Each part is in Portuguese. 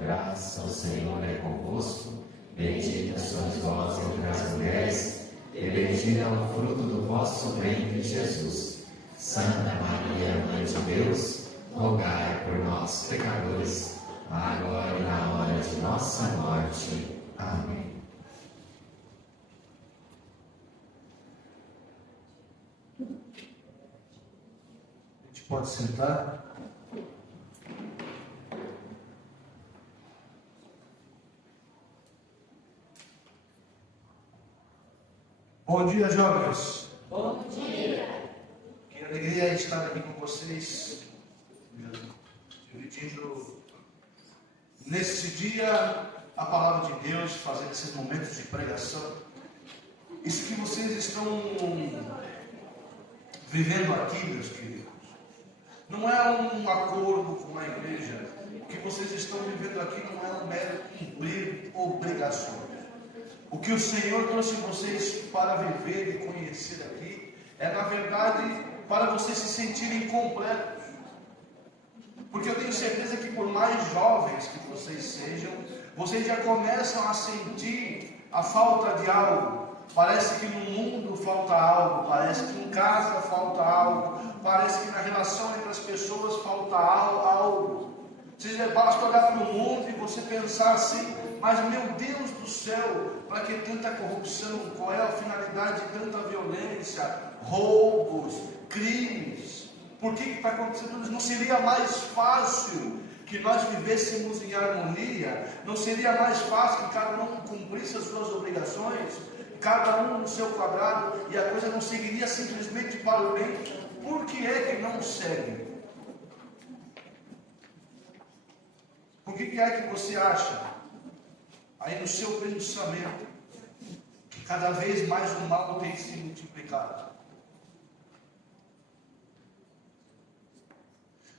Graças ao Senhor é convosco, bendita sois vós entre as mulheres, e bendito é o fruto do vosso ventre, Jesus. Santa Maria, Mãe de Deus, rogai por nós, pecadores, agora e na hora de nossa morte. Amém. A gente pode sentar. Bom dia, jovens. Bom dia. Que alegria estar aqui com vocês, dividindo nesse dia a palavra de Deus, fazendo esses momentos de pregação. Isso que vocês estão vivendo aqui, meus queridos, não é um acordo com a igreja. O que vocês estão vivendo aqui não é um mero cumprir obrigações. O que o Senhor trouxe vocês para viver e conhecer aqui é, na verdade, para vocês se sentirem completos. Porque eu tenho certeza que, por mais jovens que vocês sejam, vocês já começam a sentir a falta de algo. Parece que no mundo falta algo, parece que em casa falta algo, parece que na relação entre as pessoas falta algo. Você basta olhar para o mundo e você pensar assim: mas meu Deus do céu, para que tanta corrupção? Qual é a finalidade de tanta violência, roubos, crimes? Por que está acontecendo isso? Não seria mais fácil que nós vivêssemos em harmonia? Não seria mais fácil que cada um cumprisse as suas obrigações, cada um no seu quadrado, e a coisa não seguiria simplesmente para o bem? Por que é que não segue? Por que é que você acha, aí no seu pensamento, que cada vez mais o mal tem se multiplicado?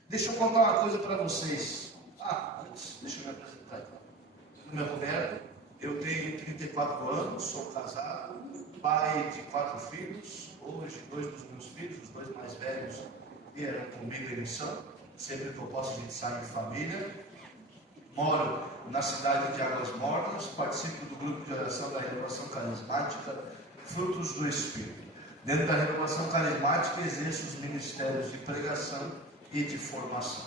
Deixa eu contar uma coisa para vocês. Antes, deixa eu me apresentar aqui. Meu nome é Roberto, eu tenho 34 anos, sou casado, pai de 4 filhos. Hoje, 2 dos meus filhos, os 2 mais velhos, vieram comigo em missão. Sempre que eu posso, a gente sai em família. Moro na cidade de Águas Mortas, participo do grupo de oração da Renovação Carismática, Frutos do Espírito. Dentro da Renovação Carismática exerço os ministérios de pregação e de formação.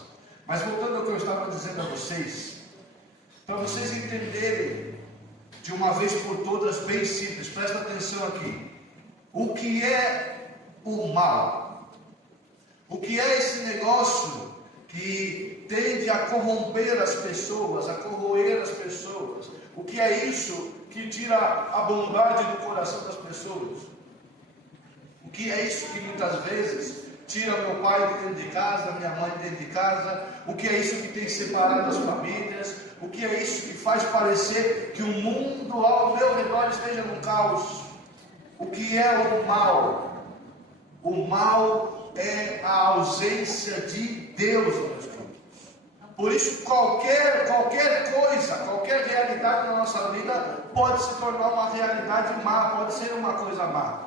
Mas voltando ao que eu estava dizendo a vocês, para vocês entenderem de uma vez por todas, bem simples, presta atenção aqui. O que é o mal? O que é esse negócio que tende a corromper as pessoas, a corroer as pessoas? O que é isso que tira a bondade do coração das pessoas? O que é isso que muitas vezes tira meu pai de dentro de casa, minha mãe de dentro de casa? O que é isso que tem separado as famílias? O que é isso que faz parecer que o mundo ao meu redor esteja num caos? O que é o mal? O mal é a ausência de Deus, meus queridos. Por isso, qualquer coisa, qualquer realidade na nossa vida pode se tornar uma realidade má, pode ser uma coisa má.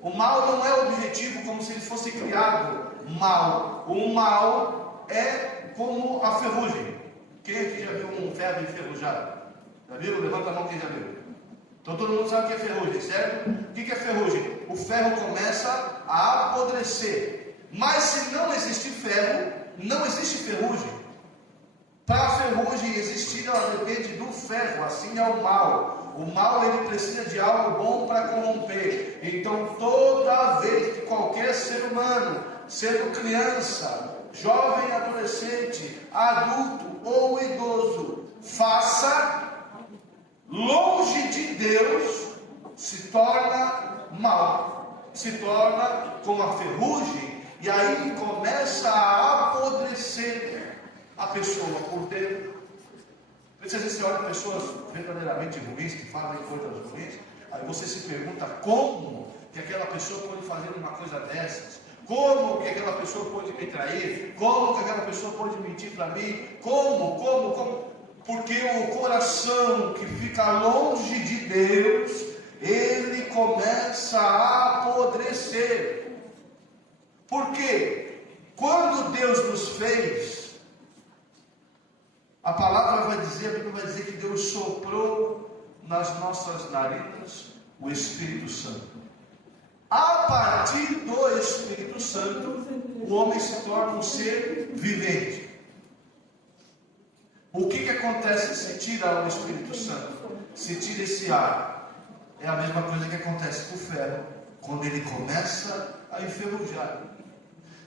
O mal não é objetivo, como se ele fosse criado mal. O mal é como a ferrugem. Quem aqui já viu um ferro enferrujado? Já viu? Levanta a mão quem já viu. Então todo mundo sabe o que é ferrugem, certo? O que é ferrugem? O ferro começa a apodrecer. Mas se não existir ferro, não existe ferrugem. Para a ferrugem existir, ela depende do ferro. Assim é o mal. O mal, ele precisa de algo bom para corromper. Então toda vez que qualquer ser humano, sendo criança, jovem, adolescente, adulto ou idoso, faça longe de Deus, se torna mal, se torna como a ferrugem. E aí começa a apodrecer a pessoa por dentro. Às vezes você olha pessoas verdadeiramente ruins, que fazem coisas ruins, aí você se pergunta como que aquela pessoa pode fazer uma coisa dessas? Como que aquela pessoa pode me trair? Como que aquela pessoa pode mentir para mim? Como? Porque o coração que fica longe de Deus, ele começa a apodrecer. Porque quando Deus nos fez, a palavra vai dizer a Bíblia vai dizer que Deus soprou nas nossas narinas o Espírito Santo. A partir do Espírito Santo, o homem se torna um ser vivente. O que acontece se tira o Espírito Santo? Se tira esse ar, é a mesma coisa que acontece com o ferro, quando ele começa a enferrujar.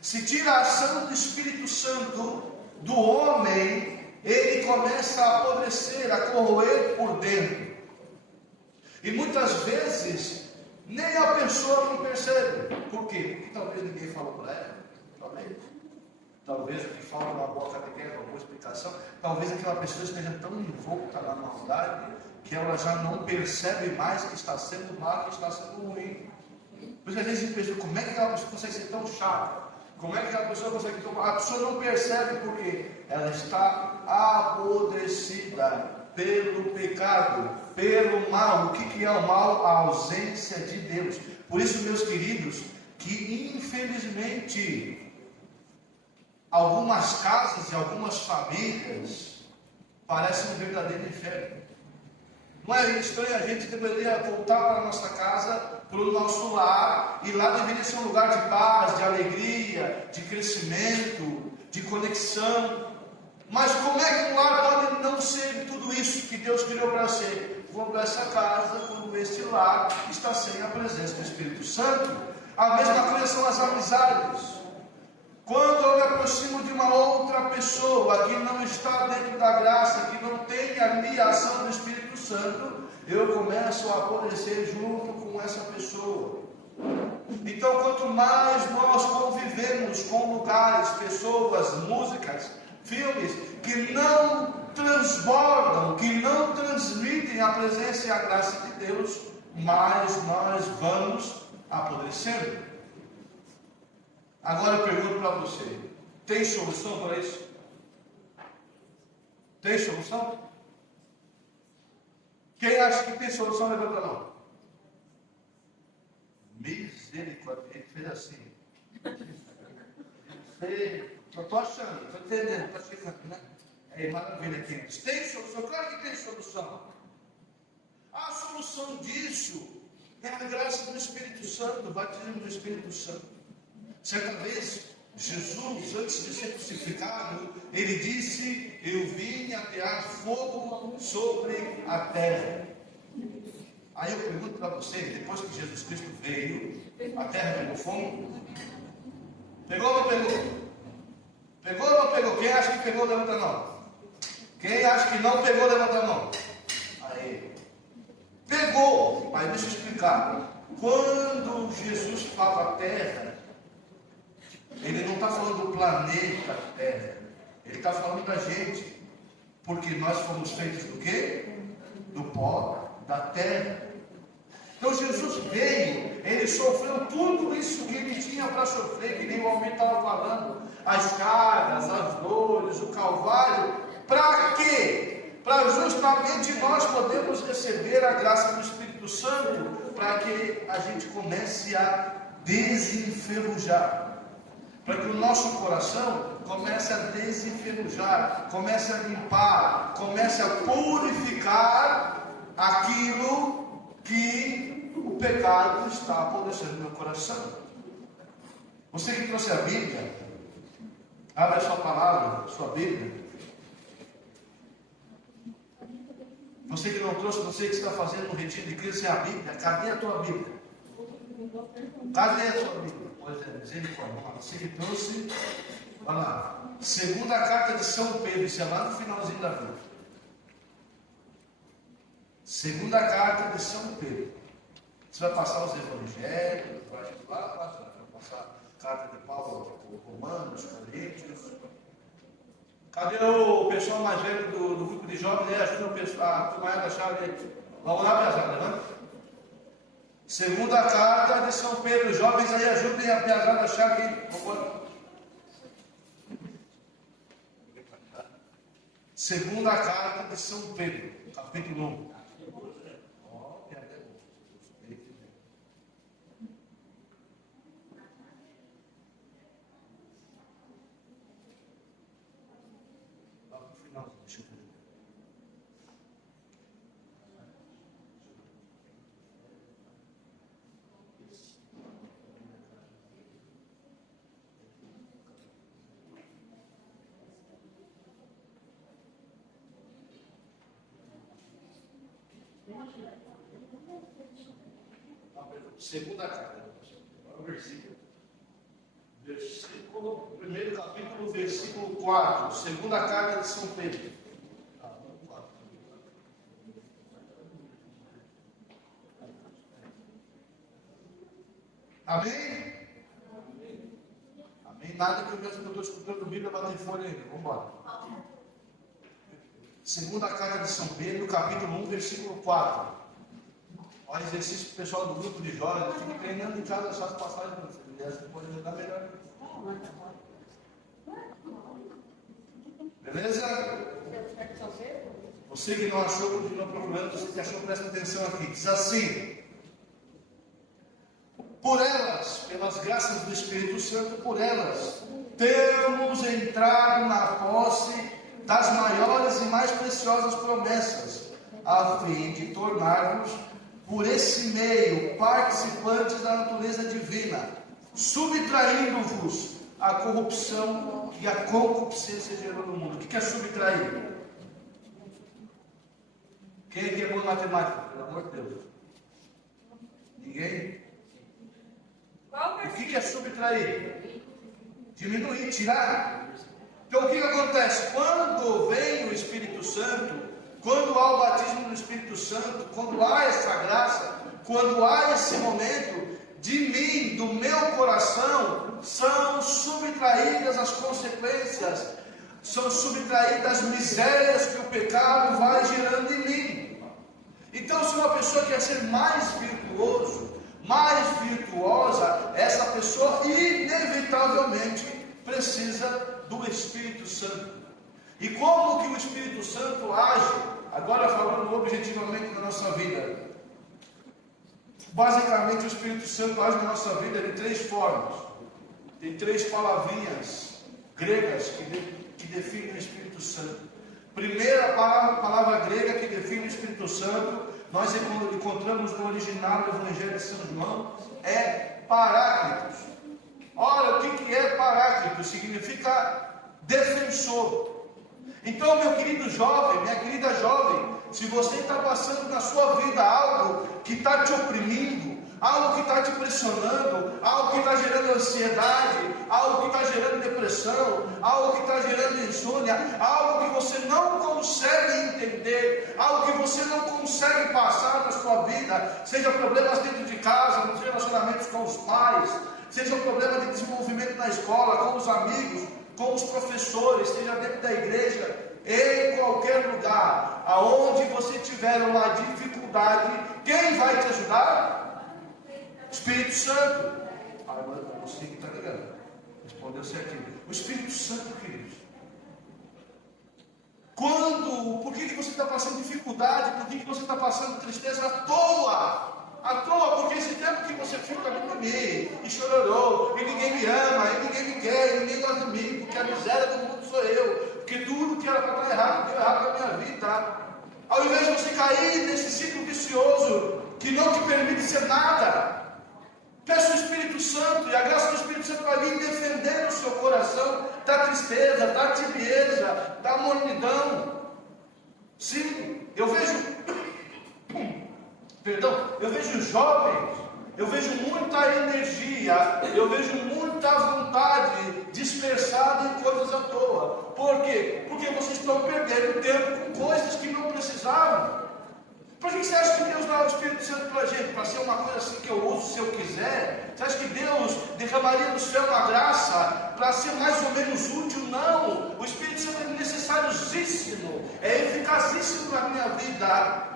Se tira a ação do Espírito Santo do homem, ele começa a apodrecer, a corroer por dentro. E muitas vezes, nem a pessoa não percebe. Por quê? Porque talvez ninguém falou para ela. Talvez o que falta uma boa catequese, uma boa explicação. Talvez aquela pessoa esteja tão envolta na maldade que ela já não percebe mais que está sendo mal, que está sendo ruim. Por isso às vezes a gente pensa, como é que aquela pessoa consegue ser tão chata? Como é que aquela pessoa consegue ser tão... A pessoa não percebe porque ela está apodrecida pelo pecado, pelo mal. O que é o mal? A ausência de Deus. Por isso, meus queridos, que infelizmente algumas casas e algumas famílias parecem um verdadeiro inferno. Não é estranho? A gente deveria voltar para a nossa casa, para o nosso lar, e lá deveria ser um lugar de paz, de alegria, de crescimento, de conexão. Mas como é que um lar pode não ser tudo isso que Deus criou para ser? Quando essa casa, quando este lar está sem a presença do Espírito Santo. A mesma coisa são as amizades. Quando eu me aproximo de uma outra pessoa que não está dentro da graça, que não tem ali a ação do Espírito Santo, eu começo a apodrecer junto com essa pessoa. Então, quanto mais nós convivemos com lugares, pessoas, músicas, filmes que não transbordam, que não transmitem a presença e a graça de Deus, mais nós vamos apodrecendo. Agora eu pergunto para você, tem solução para isso? Tem solução? Quem acha que tem solução, levanta a mão. Misericórdia, ele fez assim. Eu estou achando, estou entendendo, está chegando, né? É maravilha aqui. Tem solução? Claro que tem solução. A solução disso é a graça do Espírito Santo, o batismo do Espírito Santo. Certa vez, Jesus, antes de ser crucificado, ele disse: eu vim atear fogo sobre a terra. Aí eu pergunto para vocês, depois que Jesus Cristo veio, a terra pegou fogo? Pegou ou não pegou? Pegou ou não pegou? Quem acha que pegou, levanta a mão. Quem acha que não pegou, levanta a mão. Aí. Pegou. Mas deixa eu explicar. Quando Jesus fala terra, ele não está falando do planeta Terra. Ele está falando da gente. Porque nós fomos feitos do quê? Do pó da terra. Então Jesus veio, ele sofreu tudo isso que ele tinha para sofrer, que nem o homem estava falando, as cargas, as dores, o calvário. Para quê? Para justamente nós podermos receber a graça do Espírito Santo, para que a gente comece a desenferrujar. Para que o nosso coração comece a desenferrujar, comece a limpar, comece a purificar aquilo que o pecado está apodrecendo no meu coração. Você que trouxe a Bíblia, abre a sua palavra, a sua Bíblia. Você que não trouxe, você que está fazendo um retiro de Cristo sem a Bíblia, cadê a tua Bíblia? Cadê a tua Bíblia? Pois é, misericórdia. Você que trouxe, olha lá, segunda carta de São Pedro, isso é lá no finalzinho da Bíblia. Segunda carta de São Pedro. Você vai passar os evangelhos, vai passar a carta de Paulo, Romanos, Coríntios. Cadê o pessoal mais velho do grupo de jovens? Ajuda a turma da chave. Vamos lá, pesada, levanta. Segunda carta de São Pedro, jovens aí, ajudem a piazada a achar aqui. Segunda carta de São Pedro, capítulo 1. Segunda carta. O versículo. Primeiro capítulo, versículo 4. Segunda carta de São Pedro. Amém? Amém? Nada que eu estou escutando Bíblia bater folha ainda. Vamos embora. Segunda carta de São Pedro, capítulo 1, versículo 4. Olha, exercício para o pessoal do grupo de jovens. Fique treinando em casa essas passagens para você. Essa pode ajudar melhor. Beleza? Você que não achou, continua procurando. Você que achou, presta atenção aqui. Diz assim: por elas, pelas graças do Espírito Santo, por elas, temos entrado na posse das maiores e mais preciosas promessas, a fim de tornar-nos, por esse meio, participantes da natureza divina, subtraindo-vos a corrupção e a concupiscência gerou no mundo. O que é subtrair? Quem é bom em matemática? Pelo amor de Deus. Ninguém? O que é subtrair? Diminuir, tirar. Então o que acontece? Quando vem o Espírito Santo, quando há o batismo do Espírito Santo, quando há essa graça, quando há esse momento, de mim, do meu coração, são subtraídas as consequências, são subtraídas as misérias que o pecado vai gerando em mim. Então, se uma pessoa quer ser mais virtuoso, mais virtuosa, essa pessoa inevitavelmente precisa do Espírito Santo. E como que o Espírito Santo age? Agora falando objetivamente na nossa vida. Basicamente o Espírito Santo age na nossa vida de três formas. Tem três palavrinhas gregas que definem o Espírito Santo. Primeira palavra grega que define o Espírito Santo, nós encontramos no original do Evangelho de São João, é Paráclitos. Ora, o que é Paráclitos? Significa defensor. Então, meu querido jovem, minha querida jovem, se você está passando na sua vida algo que está te oprimindo, algo que está te pressionando, algo que está gerando ansiedade, algo que está gerando depressão, algo que está gerando insônia, algo que você não consegue entender, algo que você não consegue passar na sua vida, seja problemas dentro de casa, nos relacionamentos com os pais, seja um problema de desenvolvimento na escola, com os amigos, com os professores, seja dentro da igreja, em qualquer lugar, aonde você tiver uma dificuldade, quem vai te ajudar? Espírito Santo. Agora você que está ligando, respondeu certinho. O Espírito Santo, queridos. Por que você está passando dificuldade? Por que você está passando tristeza à toa? À toa, porque esse tempo que você fica mimimi, e chororou, e ninguém me ama, e ninguém me quer, e ninguém gosta de mim, porque a miséria do mundo sou eu, porque tudo que era para estar errado, deu errado na minha vida. Ao invés de você cair nesse ciclo vicioso, que não te permite ser nada, peça o Espírito Santo, e a graça do Espírito Santo vai vir defender o seu coração da tristeza, da tibieza, da mornidão. Sim, eu vejo jovens, eu vejo muita energia, eu vejo muita vontade dispersada em coisas à toa. Por quê? Porque vocês estão perdendo tempo com coisas que não precisavam. Por que você acha que Deus dá o Espírito Santo para a gente? Para ser uma coisa assim que eu uso se eu quiser? Você acha que Deus derramaria do céu uma graça para ser mais ou menos útil? Não! O Espírito Santo é necessariosíssimo, é eficazíssimo na minha vida.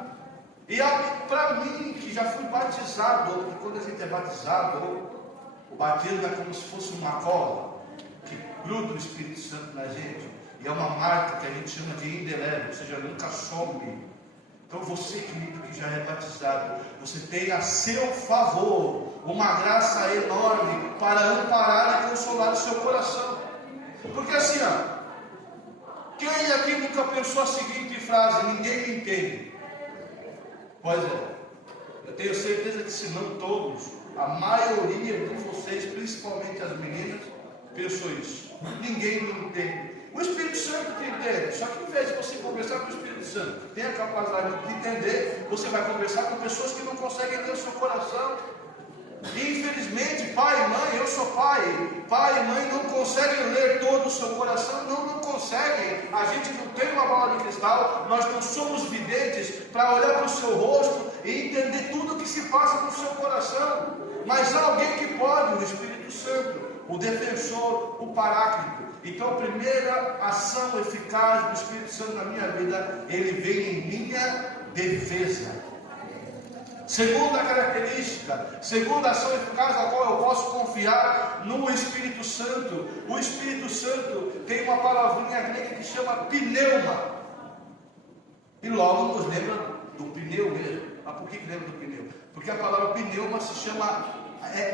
E para mim, que já fui batizado, porque quando a gente é batizado, o batismo é como se fosse uma cola que gruda o Espírito Santo na gente, e é uma marca que a gente chama de indelével, ou seja, nunca some. Então você, querido, que já é batizado, você tem a seu favor uma graça enorme para amparar e consolar o seu coração. Porque assim, quem aqui nunca pensou a seguinte frase: ninguém me entende? Pois é, eu tenho certeza que se não todos, a maioria de vocês, principalmente as meninas, pensou isso. Ninguém me entende. O Espírito Santo te entende. Só que, ao invés de você conversar com o Espírito Santo, que tem a capacidade de entender, você vai conversar com pessoas que não conseguem ler o seu coração. E, infelizmente, pai e mãe, eu sou pai e mãe não conseguem ler todo o seu coração, não conseguem. A gente não tem uma bola de cristal, nós não somos videntes para olhar para o seu rosto e entender tudo o que se passa no seu coração. Mas há alguém que pode, o Espírito Santo, o defensor, o paráclito. Então, a primeira ação eficaz do Espírito Santo na minha vida, ele vem em minha defesa. Segunda característica, segunda ação eficaz na qual eu posso confiar no Espírito Santo. O Espírito Santo tem uma palavrinha grega que chama pneuma. E logo nos lembra do pneu mesmo. Mas por que lembra do pneu? Porque a palavra pneuma se chama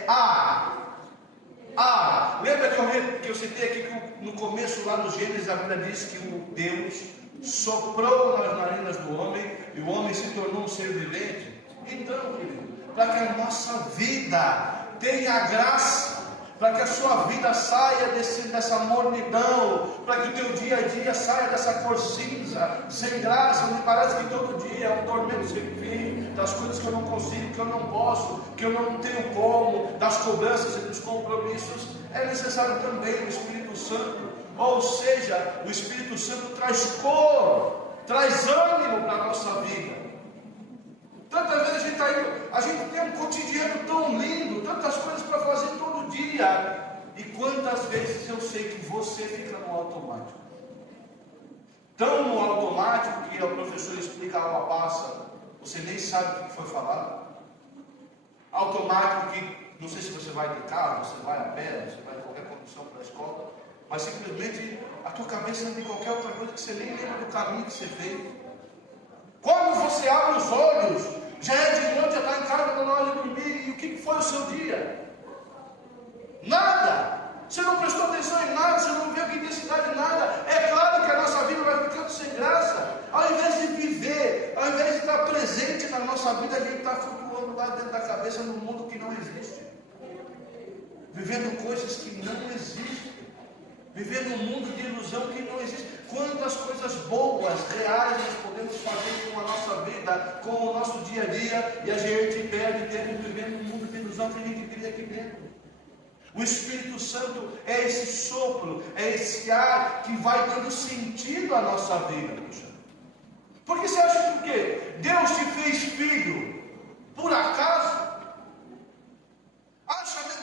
ar. Lembra que eu citei aqui que no começo, lá no Gênesis, a Bíblia diz que o Deus soprou nas narinas do homem e o homem se tornou um ser vivente? Então, querido, para que a nossa vida tenha graça, para que a sua vida saia dessa mornidão, para que o teu dia a dia saia dessa cor cinza, sem graça, onde parece que todo dia é um tormento sem fim, das coisas que eu não consigo, que eu não posso, que eu não tenho como, das cobranças e dos compromissos, é necessário também o Espírito Santo. Ou seja, o Espírito Santo traz cor, traz ânimo para a nossa vida. Tantas vezes a gente tem um cotidiano tão lindo, tantas coisas para fazer todo dia. E quantas vezes eu sei que você fica no automático? Tão no automático que o professor explica a aula passa, você nem sabe o que foi falado. Automático que, não sei se você vai de carro, você vai a pé, você vai em qualquer condição para a escola, mas simplesmente a tua cabeça anda em qualquer outra coisa que você nem lembra do caminho que você fez. Quando você abre os olhos, já é de noite, já está em casa, está na hora de dormir. E o que foi o seu dia? Nada. Você não prestou atenção em nada, você não viu a intensidade de nada. É claro que a nossa vida vai ficando sem graça. Ao invés de viver, ao invés de estar presente na nossa vida, a gente está flutuando lá dentro da cabeça num mundo que não existe. Vivendo coisas que não existem. Vivendo um mundo de ilusão que não existe. Quantas coisas boas, reais nós podemos fazer com a nossa vida, com o nosso dia a dia, e a gente perde tempo vivendo um mundo de ilusão que a gente cria aqui dentro. O Espírito Santo é esse sopro, é esse ar que vai dando sentido à nossa vida. Porque você acha que o quê? Deus te fez filho por acaso?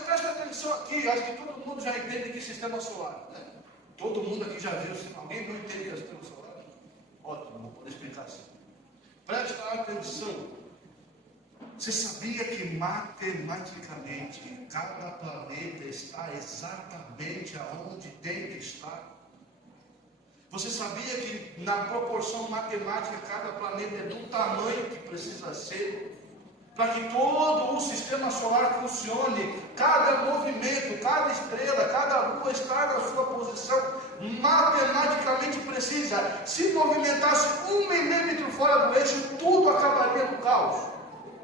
Presta atenção aqui, acho que todo mundo já entende que sistema solar, né? Todo mundo aqui já viu, se alguém não entende que é sistema solar, ótimo, vou poder explicar assim. Presta atenção. Você sabia que matematicamente cada planeta está exatamente aonde tem que estar? Você sabia que na proporção matemática cada planeta é do tamanho que precisa ser? Para que todo o sistema solar funcione, cada movimento, cada estrela, cada lua está na sua posição, matematicamente precisa. Se movimentasse 1 milímetro fora do eixo, tudo acabaria no caos.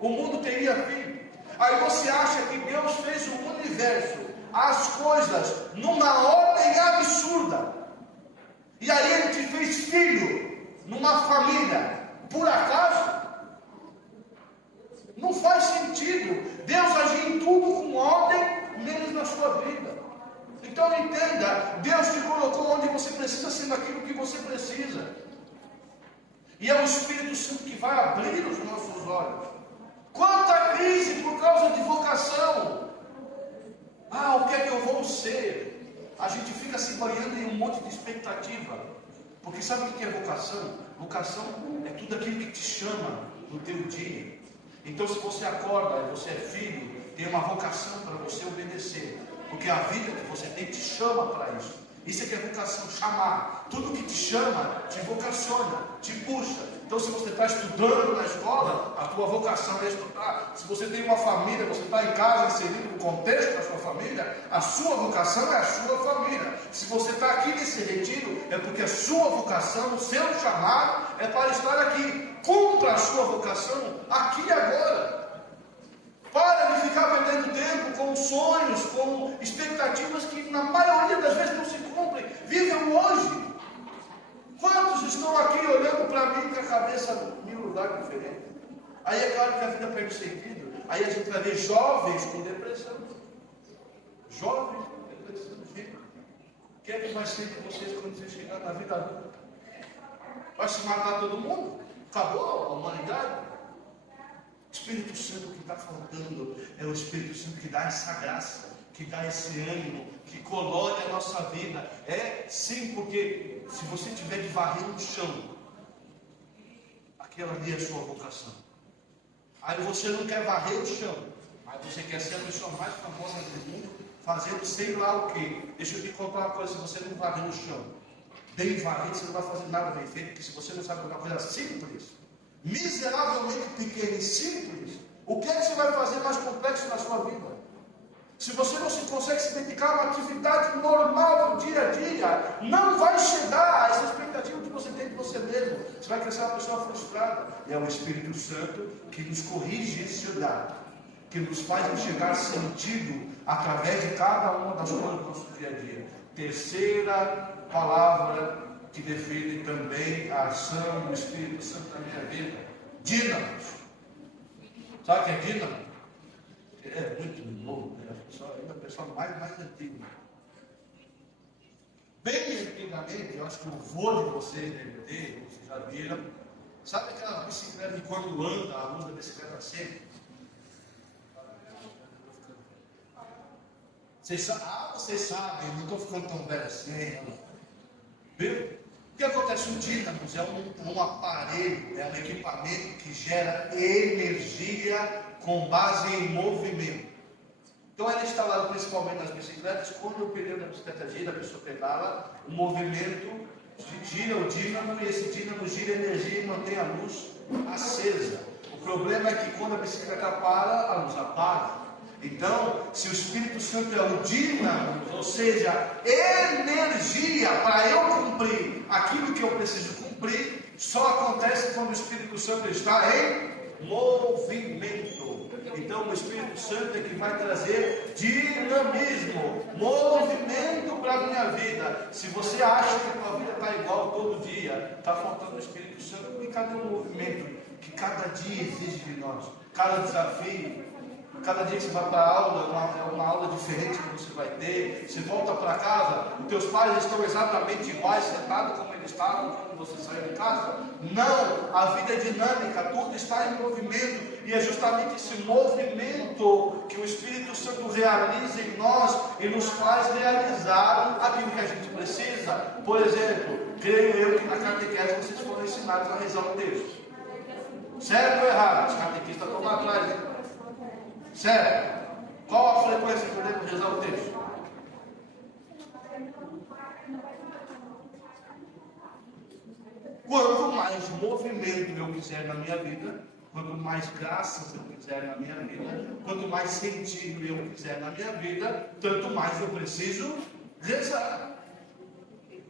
O mundo teria fim. Aí você acha que Deus fez o universo, as coisas, numa ordem absurda. E aí Ele te fez filho, numa família, por acaso? Não faz sentido. Deus agir em tudo com ordem, menos na sua vida. Então entenda, Deus te colocou onde você precisa ser naquilo que você precisa. E é o Espírito Santo que vai abrir os nossos olhos. Quanta crise por causa de vocação. O que é que eu vou ser? A gente fica se banhando em um monte de expectativa. Porque sabe o que é vocação? Vocação é tudo aquilo que te chama no teu dia. Então, se você acorda e você é filho, tem uma vocação para você obedecer. Porque a vida que você tem te chama para isso. Isso é que é vocação, chamar. Tudo que te chama, te vocaciona, te puxa. Então, se você está estudando na escola, a tua vocação é estudar. Se você tem uma família, você está em casa, inserido no contexto da sua família, a sua vocação é a sua família. Se você está aqui nesse retiro, é porque a sua vocação, o seu chamado, é para estar aqui. Cumpra a sua vocação aqui e agora. Para de ficar perdendo tempo com sonhos, com expectativas que na maioria das vezes não se cumprem. Vive o hoje. Quantos estão aqui olhando para mim com a cabeça em mil lugares diferentes? Aí é claro que a vida perde sentido. Aí a gente vai ver jovens com depressão. Jovens com depressão. O que é que vai ser de vocês quando vocês chegarem na vida adulta? Vai se matar todo mundo? Acabou a humanidade? O Espírito Santo que está faltando é o Espírito Santo que dá essa graça, que dá esse ânimo, que colore a nossa vida. É sim, porque se você tiver de varrer no chão, aquela ali é a sua vocação. Aí você não quer varrer o chão, aí você quer ser a pessoa mais famosa do mundo, fazendo sei lá o quê. Deixa eu te contar uma coisa: se você não varrer no chão, bem varrido, você não vai fazer nada bem feito, porque se você não sabe uma coisa simples, miseravelmente pequena e simples, o que é que você vai fazer mais complexo na sua vida? Se você não se consegue se dedicar a uma atividade normal do dia a dia, não vai chegar a essa expectativa que você tem de você mesmo. Você vai crescer uma pessoa frustrada. E é o Espírito Santo que nos corrige esse olhar, que nos faz enxergar sentido através de cada uma das coisas do nosso dia a dia. Terceira palavra que define também a ação do Espírito Santo na minha vida: dínamos. Sabe o que é dínamo? É muito novo, né? Ainda o pessoal mais antigo. Bem antigamente, eu acho que o vô de vocês deve ter, vocês já viram. Sabe aquela bicicleta que quando anda, a luz da bicicleta acende? Vocês sabem, não estou ficando tão velho assim. Viu? O que acontece? O dínamo é um aparelho, é um equipamento que gera energia com base em movimento. Então era instalado principalmente nas bicicletas. Quando o pneu da bicicleta gira, a pessoa pedala, o movimento gira o dínamo, e esse dínamo gira energia e mantém a luz acesa. O problema é que quando a bicicleta para, a luz apaga. Então, se o Espírito Santo é o dínamo, ou seja, energia para eu cumprir aquilo que eu preciso cumprir, só acontece quando o Espírito Santo está em movimento. Então, o Espírito Santo é que vai trazer dinamismo, movimento para a minha vida. Se você acha que a tua vida está igual todo dia, está faltando o Espírito Santo. E cadê o movimento que cada dia exige de nós? Cada desafio. Cada dia que você vai para a aula, é uma aula diferente que você vai ter. Você volta para casa, os teus pais estão exatamente iguais, sentados como eles estavam quando você saiu de casa. Não, a vida é dinâmica, tudo está em movimento. E é justamente esse movimento que o Espírito Santo realiza em nós e nos faz realizar aquilo que a gente precisa. Por exemplo, creio eu que na catequese vocês foram ensinados a rezar um texto. Certo ou errado? Os catequistas estão lá atrás, hein? Certo? Qual a frequência que eu devo rezar o texto? Quanto mais movimento eu quiser na minha vida, quanto mais graças eu quiser na minha vida, quanto mais sentido eu quiser na minha vida, tanto mais eu preciso rezar.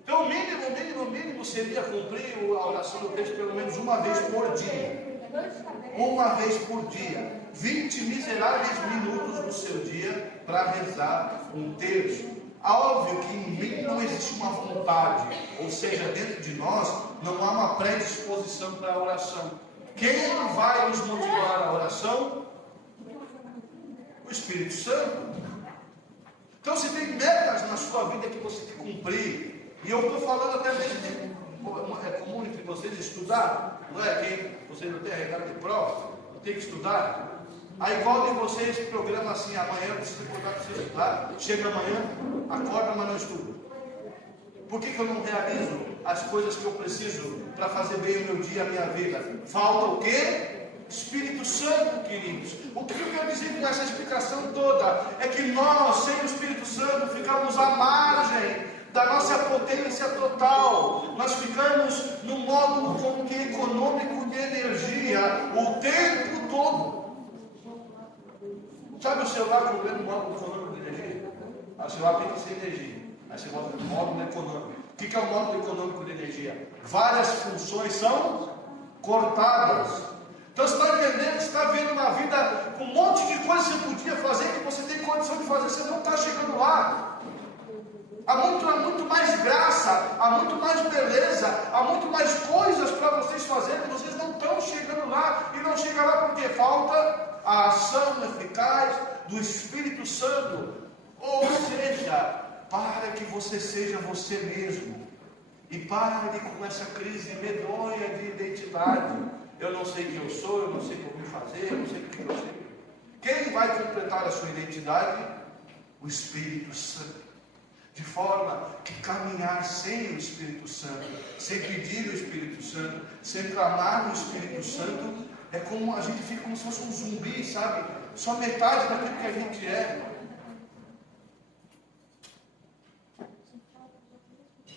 Então, o mínimo seria cumprir a oração do texto pelo menos uma vez por dia. Uma vez por dia. 20 miseráveis minutos do seu dia para rezar um texto. Óbvio que em mim não existe uma vontade, ou seja, dentro de nós não há uma predisposição para a oração. Quem vai nos motivar a oração? O Espírito Santo. Então, se tem metas na sua vida que você tem que cumprir, e eu estou falando até mesmo é comum entre vocês estudar, não é? Quem vocês não têm a regata de prova, não tem que estudar. Aí qual de vocês programa assim: amanhã eu preciso acordar para você estudar, chega amanhã, acorda, mas não estuda? Por que eu não realizo as coisas que eu preciso para fazer bem o meu dia, a minha vida? Falta o quê? Espírito Santo, queridos. O que eu quero dizer com essa explicação toda é que nós, sem o Espírito Santo, ficamos à margem da nossa potência total. Nós ficamos no modo como que econômico de energia o tempo todo. Sabe o celular com o modo econômico de energia? O celular tem que ser energia. Aí você bota no módulo econômico. O que é o módulo econômico de energia? Várias funções são cortadas. Então você está entendendo, você está vendo uma vida com um monte de coisas que você podia fazer, que você tem condição de fazer, você não está chegando lá. Há muito mais graça, há muito mais beleza, há muito mais coisas para vocês fazerem, vocês não estão chegando lá, e não chegam lá porque falta a ação eficaz do Espírito Santo. Ou seja, para que você seja você mesmo, e pare com essa crise medonha de identidade. Eu não sei quem eu sou, eu não sei o que eu vim fazer, eu não sei o que eu sei. Quem vai completar a sua identidade? O Espírito Santo. De forma que caminhar sem o Espírito Santo, sem pedir o Espírito Santo, sem clamar no Espírito Santo, é como a gente fica como se fosse um zumbi, sabe? Só metade daquilo que a gente é.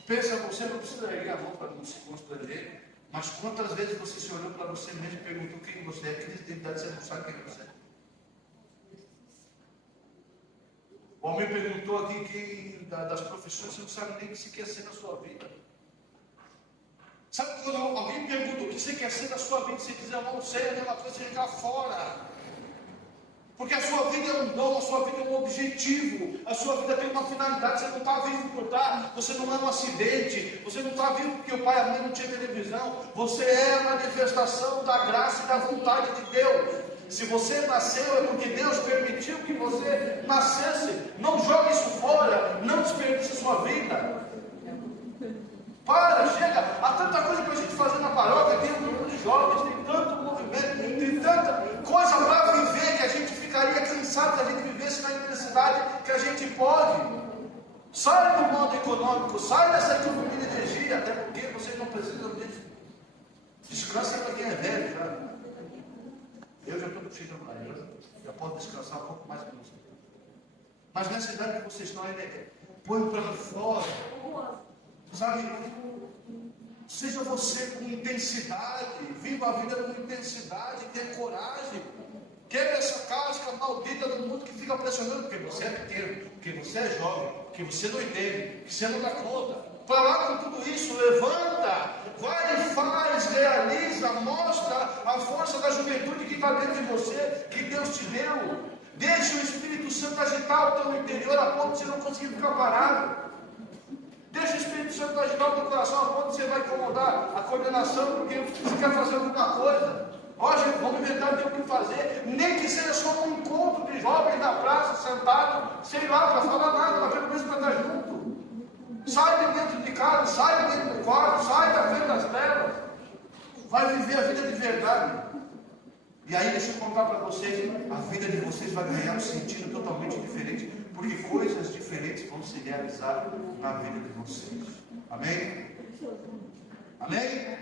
Pensa, você não precisa erguer a mão para não se constranger, mas quantas vezes você se olhou para você mesmo e perguntou quem você é? Que identidade você não sabe quem você é? O homem perguntou aqui das profissões, você não sabe nem o que você quer ser na sua vida. Sabe quando alguém pergunta o que você quer ser na sua vida, você diz, eu não sei, a mesma coisa é jogar fora. Porque a sua vida é um dom, a sua vida é um objetivo, a sua vida tem uma finalidade, você não está vivo por estar, você não é um acidente, você não está vivo porque o pai e a mãe não tinham televisão, você é a manifestação da graça e da vontade de Deus. Se você nasceu é porque Deus permitiu que você nascesse. Não jogue isso fora, não desperdice sua vida. Para, chega, há tanta coisa para a gente fazer na paróquia, tem um grupo de jovens, tem tanto movimento, tem tanta coisa para viver que a gente ficaria cansado se a gente vivesse na intensidade que a gente pode. Sai do modo econômico, sai dessa economia de energia, até porque vocês não precisam disso. Descansa para quem é velho, já. Eu já estou chegando lá, já posso descansar um pouco mais que você. Mas nessa idade que vocês estão aí, põe para fora. Sabe? Seja você com intensidade, viva a vida com intensidade, tenha coragem. Quebre essa casca maldita do mundo que fica pressionando, porque você é pequeno, porque você é jovem, que você não entende, que você não dá conta. Para lá com tudo isso, levanta, vai e faz, realiza, mostra a força da juventude que está dentro de você, que Deus te deu. Deixe o Espírito Santo agitar o teu interior a ponto de você não conseguir ficar parado. Deixa o Espírito Santo agitar o teu coração a ponto de você vai incomodar a coordenação, porque você quer fazer alguma coisa. Ó, gente, vamos inventar o que fazer, nem que seja só um encontro de jovens na praça, sentado, sei lá, para falar nada, mas pelo menos para estar junto. Sai de dentro de casa, sai de dentro do quarto, sai da frente das telas. Vai viver a vida de verdade. E aí, deixa eu contar para vocês, a vida de vocês vai ganhar um sentido totalmente diferente, porque coisas diferentes vão se realizar na vida de vocês. Amém? Amém?